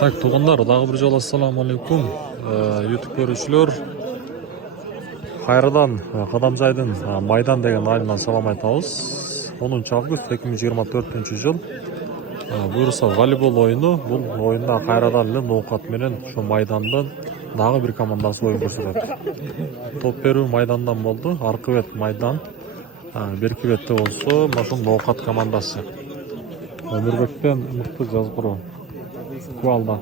Так, туғандар, дағы бір жол ассаламу алейкум. YouTube көрушілер. Қайрадан Қадамжайдың Майдан деген айынан салам айтабыз. 10 август 2024 жыл. Бұйырса волейбол ойыны. Бұл ойында Қайрадан лен Ноқат менен шу Майдандан дағы бір командасы ойын көрсетеді. Топ беру Майдандан болды. Арқы бет Майдан. Беркі бетті болсы Машын Ноқат командасы. Өмірбектен мұқты жазғыру. Kualda.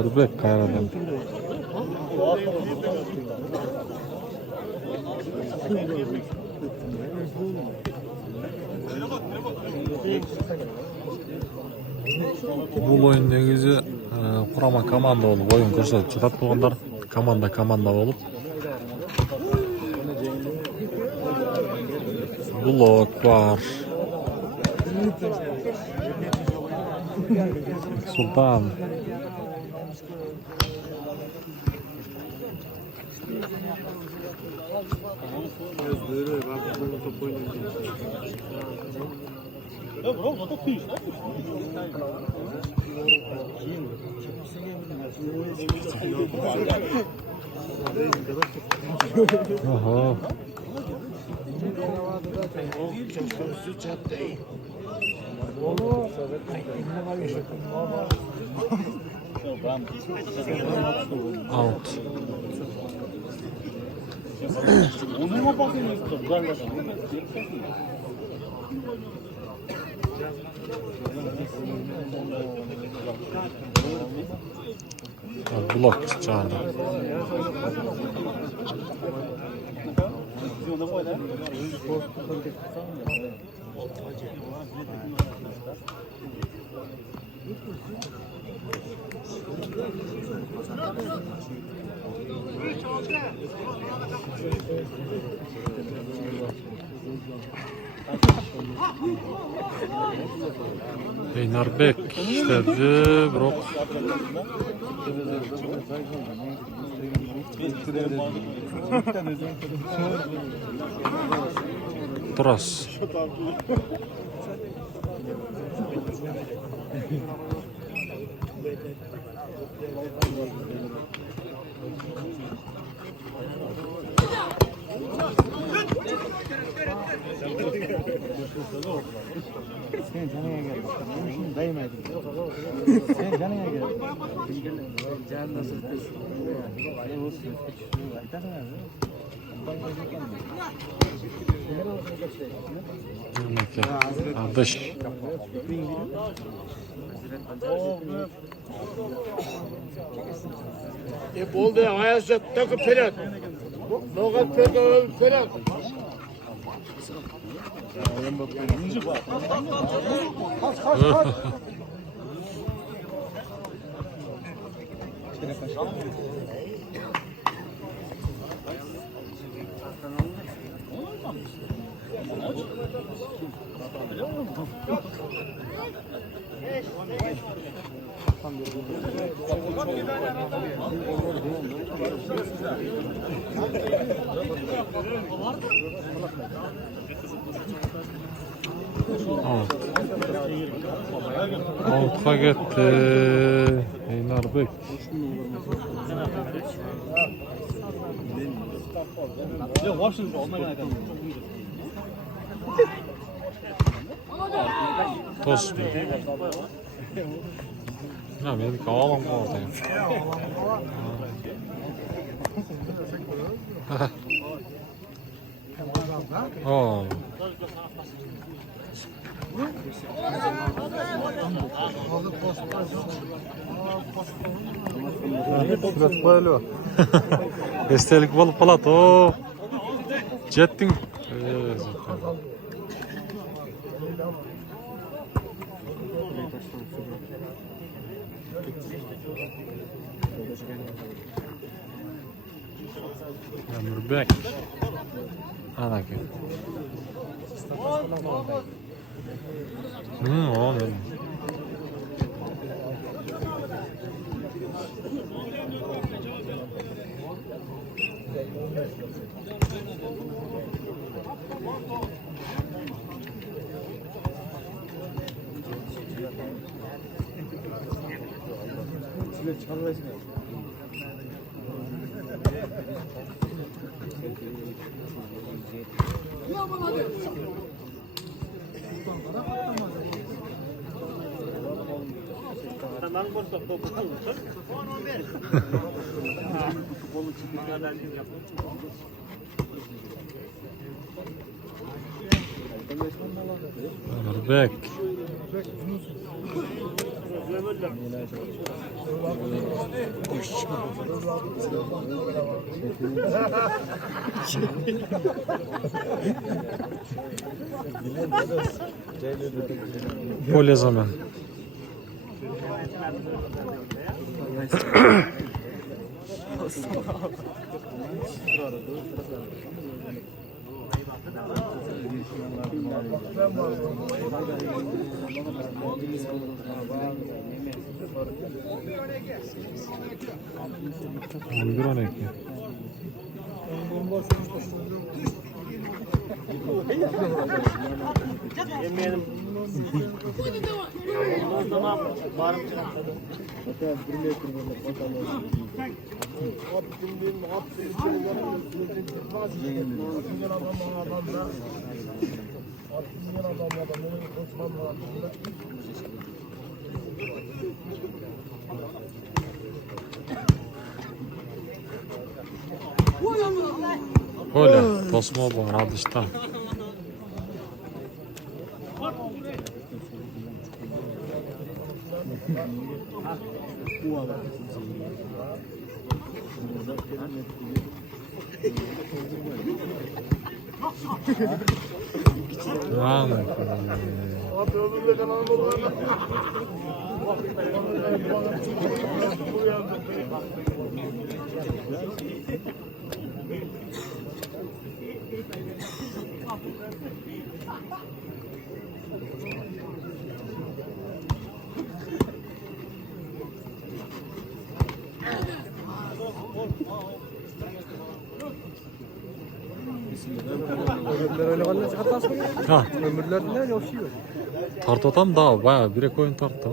Örbek Kayradan. Bu oyun negizi kurama komanda olup oyun ko'rsatib chiqadi tuğanlar. Komanda olup. Blok var. Sultan. Aha. Out. Blok çağırdı. Eynarbek istedi, Brok. Turas. Sen canına gel. Şimdi dayımaydı. Sen canına gel. Can nasıl istiyorsun? Ne olsun? Dış. Oldu ayazda takı pelat. Nogat pelat. Out'a gitti. Eynarbek. Tost. Ya benim kavalım oradayım. Oh. Estelik bolup kalat o. Jetting. Ömürbek. Ana ki. Oğlum. 집에 çalılaşmıyor. Ömürbek. Böyle zaman. Bir örnek. Yemeyelim. O zaman bağırıp çıkartalım. Hatta bir metre böyle bakalım. Böyle tosma bu radışta. Yani. Ömürler öyle vallahi çıkartmaz mı? Ha, Ömürler ne yok şey yok. tartotam da bayağı bir koyun tarttı.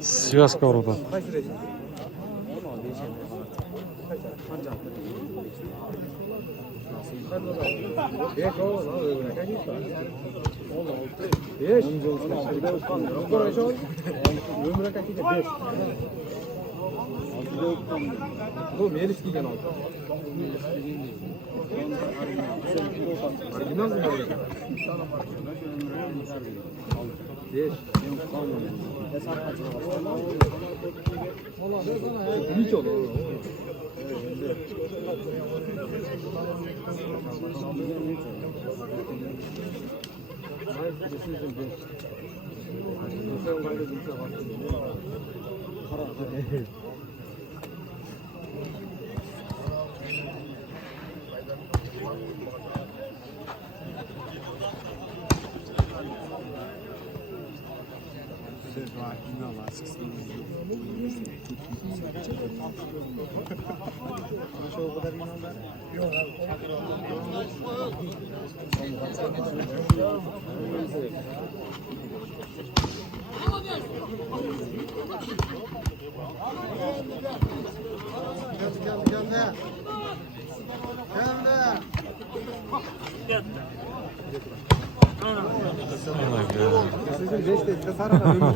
Sivas kavruda. Bu melis giygen oldu. Orijinal mi böyle? Beş. Hiç olur.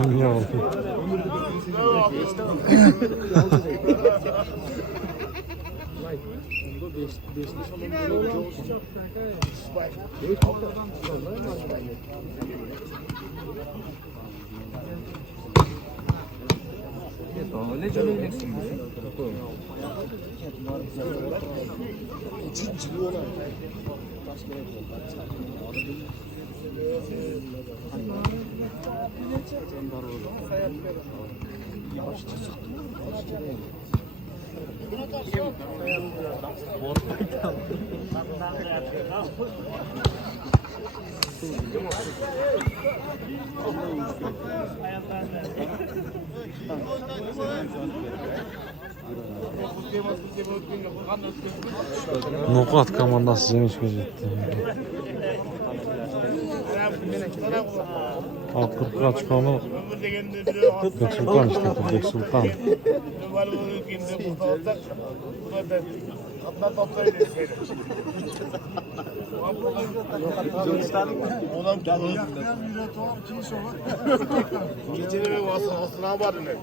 Niye oldu? Nokat komandası Zemiş gözetti. Alt kırkığa çıkanı Bek Sultan işte, Bek Sultan. Geceleri aslan vardı ne?